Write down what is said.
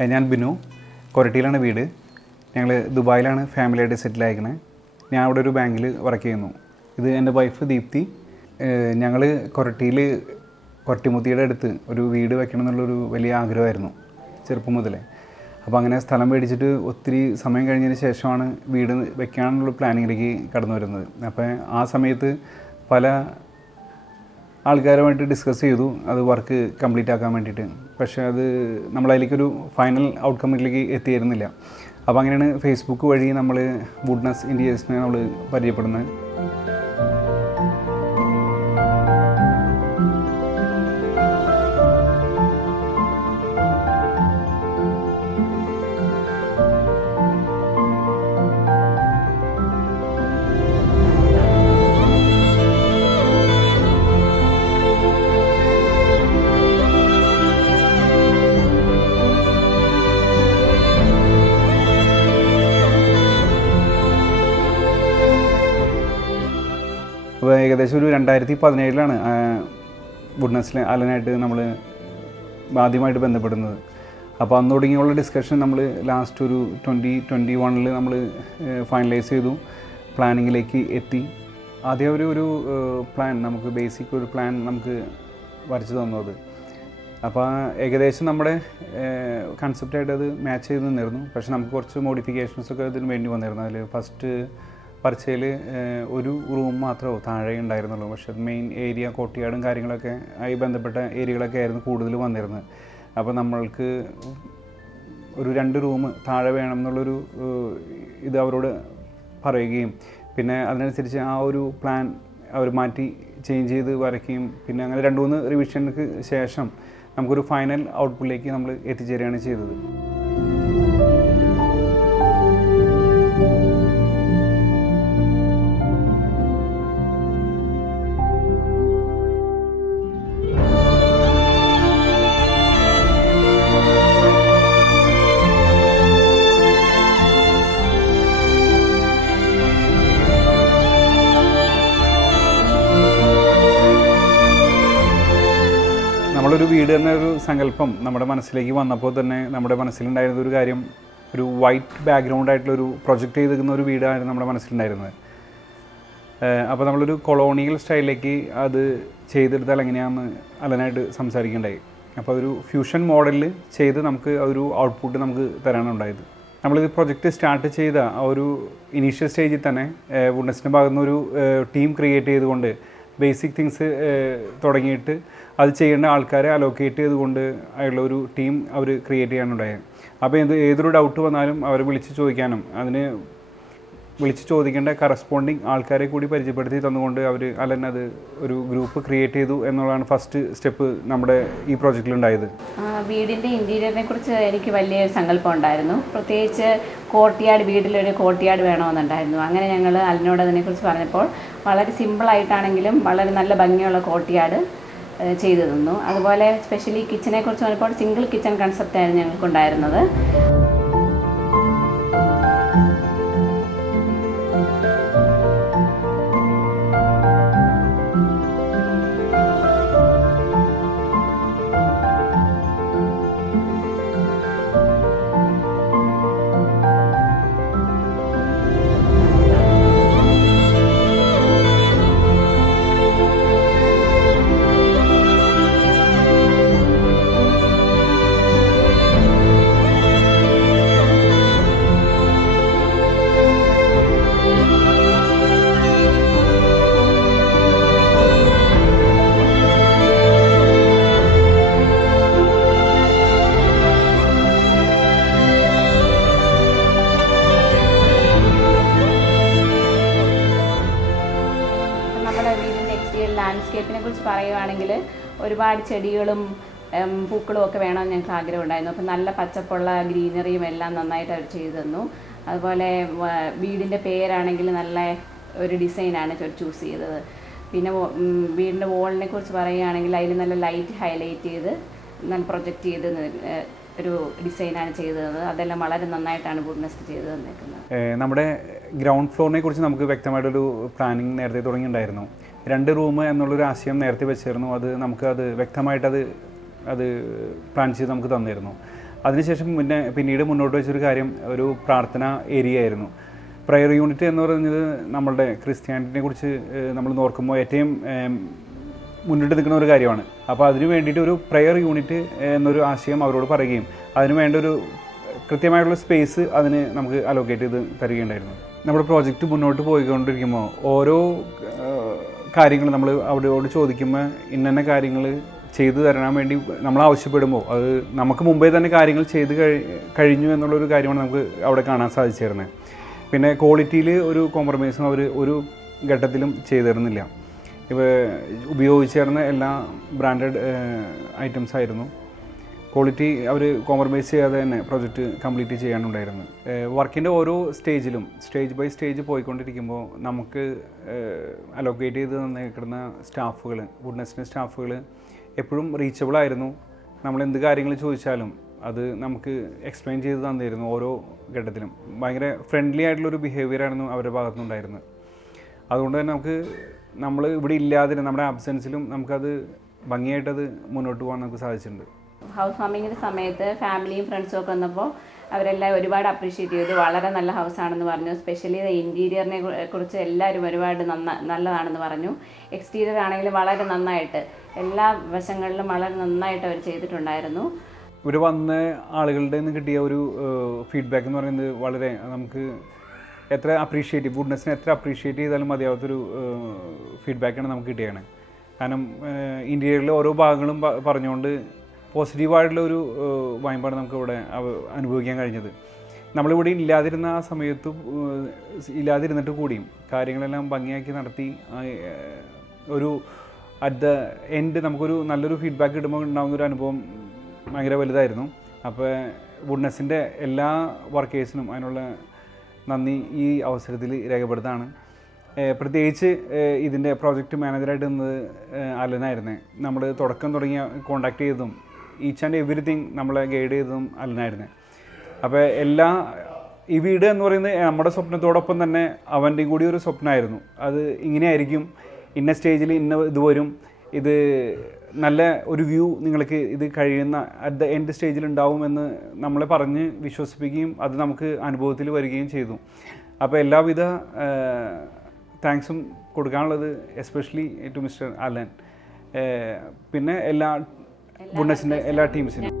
ഞാൻ ബിനു, കൊരട്ടിയിലാണ് വീട്. ഞങ്ങൾ ദുബായിലാണ് ഫാമിലിയായിട്ട് സെറ്റിൽ ആയിരിക്കുന്നത്. ഞാൻ അവിടെ ഒരു ബാങ്കിൽ വർക്ക് ചെയ്യുന്നു. ഇത് എൻ്റെ വൈഫ് ദീപ്തി. ഞങ്ങൾ കൊരട്ടിമുത്തിയുടെ അടുത്ത് ഒരു വീട് വെക്കണം എന്നുള്ളൊരു വലിയ ആഗ്രഹമായിരുന്നു ചെറുപ്പം മുതലേ. അപ്പോൾ അങ്ങനെ സ്ഥലം മേടിച്ചിട്ട് ഒത്തിരി സമയം കഴിഞ്ഞതിന് ശേഷമാണ് വീട് വെക്കാനുള്ള പ്ലാനിങ്ങിലേക്ക് കടന്നു വരുന്നത്. അപ്പോൾ ആ സമയത്ത് പല ആൾക്കാരുമായിട്ട് ഡിസ്കസ് ചെയ്തു അത് വർക്ക് കംപ്ലീറ്റ് ആക്കാൻ വേണ്ടിയിട്ട്. പക്ഷേ അത് നമ്മളതിലേക്കൊരു ഫൈനൽ ഔട്ട്കമ്മിലേക്ക് എത്തിയിരുന്നില്ല. അപ്പോൾ അങ്ങനെയാണ് ഫേസ്ബുക്ക് വഴി നമ്മൾ വുഡ്നസ് ഇൻറ്റീരിയേഴ്സിനെ നമ്മൾ പരിചയപ്പെടുന്നത്. അപ്പോൾ ഏകദേശം ഒരു 2017 വുഡ്നസ്സിൽ അലനായിട്ട് നമ്മൾ ആദ്യമായിട്ട് ബന്ധപ്പെടുന്നത്. അപ്പോൾ അന്ന് തുടങ്ങിയുള്ള ഡിസ്കഷൻ നമ്മൾ ലാസ്റ്റ് ഒരു 2021 നമ്മൾ ഫൈനലൈസ് ചെയ്തു, പ്ലാനിങ്ങിലേക്ക് എത്തി. ആദ്യം ഒരു പ്ലാൻ നമുക്ക് ബേസിക് ഒരു പ്ലാൻ നമുക്ക് വരച്ചു തന്നത്. അപ്പോൾ ഏകദേശം നമ്മുടെ കൺസെപ്റ്റായിട്ട് അത് മാച്ച് ചെയ്ത് നിന്നിരുന്നു. പക്ഷേ നമുക്ക് കുറച്ച് മോഡിഫിക്കേഷൻസൊക്കെ ഇതിന് വേണ്ടി വന്നിരുന്നു. അതിൽ ഫസ്റ്റ് പർച്ചയിൽ ഒരു റൂം മാത്രമേ താഴെ ഉണ്ടായിരുന്നുള്ളൂ. പക്ഷേ മെയിൻ ഏരിയ കോർട്ട്യാർഡും കാര്യങ്ങളൊക്കെ ആയി ബന്ധപ്പെട്ട ഏരിയകളൊക്കെ ആയിരുന്നു കൂടുതൽ വന്നിരുന്നത്. അപ്പോൾ നമ്മൾക്ക് ഒരു 2 റൂം താഴെ വേണം എന്നുള്ളൊരു ഇത് അവരോട് പറയുകയും പിന്നെ അതിനനുസരിച്ച് ആ ഒരു പ്ലാൻ അവർ മാറ്റി ചേഞ്ച് ചെയ്ത് വരയ്ക്കുകയും പിന്നെ അങ്ങനെ 2-3 റിവിഷനുകൾക്ക് ശേഷം നമുക്കൊരു ഫൈനൽ ഔട്ട്പുട്ടിലേക്ക് നമ്മൾ എത്തിച്ചേരുകയാണ് ചെയ്തത്. നമ്മളൊരു വീട് എന്നൊരു സങ്കല്പം നമ്മുടെ മനസ്സിലേക്ക് വന്നപ്പോൾ തന്നെ നമ്മുടെ മനസ്സിലുണ്ടായിരുന്ന ഒരു കാര്യം ഒരു വൈറ്റ് ബാക്ക്ഗ്രൗണ്ട് ആയിട്ടുള്ളൊരു പ്രൊജക്റ്റ് ചെയ്തിരിക്കുന്ന ഒരു വീടായിരുന്നു നമ്മുടെ മനസ്സിലുണ്ടായിരുന്നത്. അപ്പോൾ നമ്മളൊരു കൊളോണിയൽ സ്റ്റൈലിലേക്ക് അത് ചെയ്തെടുത്താൽ എങ്ങനെയാണെന്ന് അലനായിട്ട് സംസാരിക്കേണ്ടായി. അപ്പോൾ അതൊരു ഫ്യൂഷൻ മോഡലിൽ ചെയ്ത് നമുക്ക് ഒരു ഔട്ട്പുട്ട് നമുക്ക് തരാനുണ്ടായത്. നമ്മളിത് പ്രൊജക്റ്റ് സ്റ്റാർട്ട് ചെയ്ത ആ ഒരു ഇനീഷ്യൽ സ്റ്റേജിൽ തന്നെ വുഡ്നസിൻ്റെ ഭാഗത്തുനിന്ന് ഒരു ടീം ക്രിയേറ്റ് ചെയ്തുകൊണ്ട് ബേസിക് തിങ്സ് തുടങ്ങിയിട്ട് അത് ചെയ്യേണ്ട ആൾക്കാരെ അലോക്കേറ്റ് ചെയ്തുകൊണ്ട് ആയുള്ള ഒരു ടീം അവർ ക്രിയേറ്റ് ചെയ്യാനുണ്ടായത്. അപ്പോൾ ഏതൊരു ഡൗട്ട് വന്നാലും അവരെ വിളിച്ച് ചോദിക്കാനും അതിന് വിളിച്ച് ചോദിക്കേണ്ട കറസ്പോണ്ടിങ് ആൾക്കാരെ കൂടി പരിചയപ്പെടുത്തി തന്നുകൊണ്ട് അലൻ അത് ഒരു ഗ്രൂപ്പ് ക്രിയേറ്റ് ചെയ്തു എന്നുള്ളതാണ് ഫസ്റ്റ് സ്റ്റെപ്പ് നമ്മുടെ ഈ പ്രോജക്റ്റിലുണ്ടായത്. വീടിൻ്റെ ഇൻറ്റീരിയറിനെ കുറിച്ച് എനിക്ക് വലിയ സങ്കല്പം ഉണ്ടായിരുന്നു. പ്രത്യേകിച്ച് വീട്ടിലൊരു കോർട്ട്യാർഡ് വേണമെന്നുണ്ടായിരുന്നു. അങ്ങനെ ഞങ്ങൾ അലിനോട് അതിനെക്കുറിച്ച് പറഞ്ഞപ്പോൾ വളരെ സിമ്പിളായിട്ടാണെങ്കിലും വളരെ നല്ല ഭംഗിയുള്ള കോർട്ട്യാർഡ് ചെയ്തു തന്നു. അതുപോലെ സ്പെഷ്യലി കിച്ചനെ കുറിച്ച് പറഞ്ഞപ്പോൾ സിംഗിൾ കിച്ചൺ കൺസെപ്റ്റായിരുന്നു ഞങ്ങൾക്കുണ്ടായിരുന്നത്. ലാൻഡ്സ്കേപ്പിനെ കുറിച്ച് പറയുകയാണെങ്കിൽ ഒരുപാട് ചെടികളും പൂക്കളും ഒക്കെ വേണമെന്ന് ഞങ്ങൾക്ക് ആഗ്രഹമുണ്ടായിരുന്നു. അപ്പോൾ നല്ല പച്ചപ്പുള്ള ഗ്രീനറിയും എല്ലാം നന്നായിട്ട് അവർ ചെയ്തു തന്നു. അതുപോലെ വീടിൻ്റെ പേരാണെങ്കിൽ നല്ല ഒരു ഡിസൈനാണ് ചൂസ് ചെയ്തത്. പിന്നെ വീടിൻ്റെ വോളിനെ കുറിച്ച് പറയുകയാണെങ്കിൽ അതിൽ നല്ല ലൈറ്റ് ഹൈലൈറ്റ് ചെയ്ത് നല്ല പ്രൊജക്റ്റ് ചെയ്ത് ഒരു ഡിസൈനാണ് ചെയ്തത്. അതെല്ലാം വളരെ നന്നായിട്ടാണ് വുഡ്നസ് ചെയ്ത് തന്നിരിക്കുന്നത്. നമ്മുടെ ഗ്രൗണ്ട് ഫ്ലോറിനെ കുറിച്ച് നമുക്ക് വ്യക്തമായിട്ടൊരു പ്ലാനിങ് നേരത്തെ തുടങ്ങിയിട്ടുണ്ടായിരുന്നു. 2 റൂം എന്നുള്ളൊരു ആശയം നേരത്തെ വെച്ചിരുന്നു. അത് വ്യക്തമായിട്ട് അത് പ്ലാൻ ചെയ്ത് നമുക്ക് തന്നിരുന്നു. അതിനുശേഷം പിന്നീട് മുന്നോട്ട് വെച്ചൊരു കാര്യം ഒരു പ്രാർത്ഥന ഏരിയ ആയിരുന്നു. പ്രയർ യൂണിറ്റ് എന്ന് പറയുന്നത് നമ്മളുടെ ക്രിസ്ത്യാനിറ്റിനെ കുറിച്ച് നമ്മൾ നോക്കുമ്പോൾ ഏറ്റവും മുന്നിട്ട് നിൽക്കുന്ന ഒരു കാര്യമാണ്. അപ്പോൾ അതിന് വേണ്ടിയിട്ട് ഒരു പ്രയർ യൂണിറ്റ് എന്നൊരു ആശയം അവരോട് പറയുകയും അതിന് വേണ്ട ഒരു കൃത്യമായിട്ടുള്ള സ്പേസ് അതിന് നമുക്ക് അലോക്കേറ്റ് ചെയ്ത് തരികയുണ്ടായിരുന്നു. നമ്മുടെ പ്രോജക്റ്റ് മുന്നോട്ട് പോയിക്കൊണ്ടിരിക്കുമ്പോൾ ഓരോ കാര്യങ്ങൾ നമ്മൾ അവരോട് ചോദിക്കുമ്പോൾ ഇന്ന കാര്യങ്ങൾ ചെയ്തു തരാൻ വേണ്ടി നമ്മൾ ആവശ്യപ്പെടുമ്പോൾ അത് നമുക്ക് മുമ്പേ തന്നെ കാര്യങ്ങൾ ചെയ്ത് കഴിഞ്ഞു എന്നുള്ളൊരു കാര്യമാണ് നമുക്ക് അവിടെ കാണാൻ സാധിച്ചിരുന്നത്. പിന്നെ ക്വാളിറ്റിയിൽ ഒരു കോംപ്രമൈസും അവർ ഒരു ഘട്ടത്തിലും ചെയ്തു തരുന്നില്ല. ഇപ്പോൾ ഉപയോഗിച്ചിരുന്ന എല്ലാ ബ്രാൻഡഡ് ഐറ്റംസ് ആയിരുന്നു. ക്വാളിറ്റി അവർ കോംപ്രമൈസ് ചെയ്യാതെ തന്നെ പ്രൊജക്റ്റ് കംപ്ലീറ്റ് ചെയ്യാനുണ്ടായിരുന്നു. വർക്കിൻ്റെ ഓരോ സ്റ്റേജിലും സ്റ്റേജ് ബൈ സ്റ്റേജ് പോയിക്കൊണ്ടിരിക്കുമ്പോൾ നമുക്ക് അലോക്കേറ്റ് ചെയ്ത് തന്നിരിക്കുന്ന സ്റ്റാഫുകൾ, വുഡ്നെസ്സിൻ്റെ സ്റ്റാഫുകൾ എപ്പോഴും റീച്ചബിൾ ആയിരുന്നു. നമ്മൾ എന്ത് കാര്യങ്ങൾ ചോദിച്ചാലും അത് നമുക്ക് എക്സ്പ്ലെയിൻ ചെയ്ത് തന്നിരുന്നു. ഓരോ ഘട്ടത്തിലും ഭയങ്കര ഫ്രണ്ട്ലി ആയിട്ടുള്ളൊരു ബിഹേവിയറായിരുന്നു അവരുടെ ഭാഗത്തുനിന്നുണ്ടായിരുന്നത്. അതുകൊണ്ട് തന്നെ നമ്മൾ ഇവിടെ ഇല്ലാതിന് നമ്മുടെ ആബ്സെൻസിലും നമുക്കത് ഭംഗിയായിട്ടത് മുന്നോട്ട് പോകാൻ നമുക്ക് സാധിച്ചിട്ടുണ്ട്. ഹൗസ് വാമിങ്ങിൻ്റെ സമയത്ത് ഫാമിലിയും ഫ്രണ്ട്സും ഒക്കെ വന്നപ്പോൾ അവരെല്ലാം ഒരുപാട് അപ്രീഷിയേറ്റ് ചെയ്തു. വളരെ നല്ല ഹൗസാണെന്ന് പറഞ്ഞു. സ്പെഷ്യലി ഇൻറ്റീരിയറിനെ കുറിച്ച് എല്ലാവരും ഒരുപാട് നല്ലതാണെന്ന് പറഞ്ഞു. എക്സ്റ്റീരിയർ ആണെങ്കിലും വളരെ നന്നായിട്ട് എല്ലാ വശങ്ങളിലും വളരെ നന്നായിട്ട് അവർ ചെയ്തിട്ടുണ്ടായിരുന്നു. ഇവിടെ വന്ന ആളുകളുടെ നിന്ന് കിട്ടിയ ഒരു ഫീഡ്ബാക്ക് എന്ന് പറയുന്നത് വളരെ നമുക്ക് എത്ര അപ്രീഷിയേറ്റ് വുഡ്നെസ്സിനെ എത്ര അപ്രീഷിയേറ്റ് ചെയ്താലും മതിയാവാത്തൊരു ഫീഡ്ബാക്കാണ് നമുക്ക് കിട്ടിയാണ്. കാരണം ഇൻറ്റീരിയറിലെ ഓരോ ഭാഗങ്ങളും പറഞ്ഞുകൊണ്ട് പോസിറ്റീവായിട്ടുള്ള ഒരു വൈബാണ് നമുക്ക് ഇവിടെ അനുഭവിക്കാൻ കഴിഞ്ഞത്. നമ്മളിവിടെ ഇല്ലാതിരുന്ന ആ സമയത്ത് ഇല്ലാതിരുന്നിട്ട് കൂടിയും കാര്യങ്ങളെല്ലാം ഭംഗിയാക്കി നടത്തി ഒരു അറ്റ് ദ എൻഡ് നമുക്കൊരു നല്ലൊരു ഫീഡ്ബാക്ക് കിട്ടുമ്പോൾ ഉണ്ടാകുന്നൊരു അനുഭവം ഭയങ്കര വലുതായിരുന്നു. അപ്പോൾ വുഡ്നെസ്സിൻ്റെ എല്ലാ വർക്കേഴ്സിനും അതിനുള്ള നന്ദി ഈ അവസരത്തിൽ രേഖപ്പെടുത്താണ്. പ്രത്യേകിച്ച് ഇതിൻ്റെ പ്രോജക്റ്റ് മാനേജറായിട്ട് നിന്നത് അലനായിരുന്നു. നമ്മൾ തുടക്കം തുടങ്ങിയ കോണ്ടാക്ട് ചെയ്തതും ഈച്ച് ആൻഡ് എവറിത്തിങ് നമ്മളെ ഗൈഡ് ചെയ്തതും അലനായിരുന്നു. അപ്പോൾ ഈ വീട് എന്ന് പറയുന്നത് നമ്മുടെ സ്വപ്നത്തോടൊപ്പം തന്നെ അവൻ്റെയും കൂടി ഒരു സ്വപ്നമായിരുന്നു. അത് ഇങ്ങനെയായിരിക്കും, ഇന്ന സ്റ്റേജിൽ ഇത് വരും, ഇത് നല്ല ഒരു വ്യൂ നിങ്ങൾക്ക് ഇത് കഴിയുന്ന അറ്റ് ദ എൻഡ് സ്റ്റേജിൽ ഉണ്ടാവുമെന്ന് നമ്മളെ പറഞ്ഞ് വിശ്വസിപ്പിക്കുകയും അത് നമുക്ക് അനുഭവത്തിൽ വരികയും ചെയ്തു. അപ്പോൾ എല്ലാവിധ താങ്ക്സും കൊടുക്കാനുള്ളത് എസ്പെഷ്യലി ടു മിസ്റ്റർ അലൻ, പിന്നെ എല്ലാ വുഡ്നെസ്സിൻ്റെ എല്ലാ ടീംസിനും.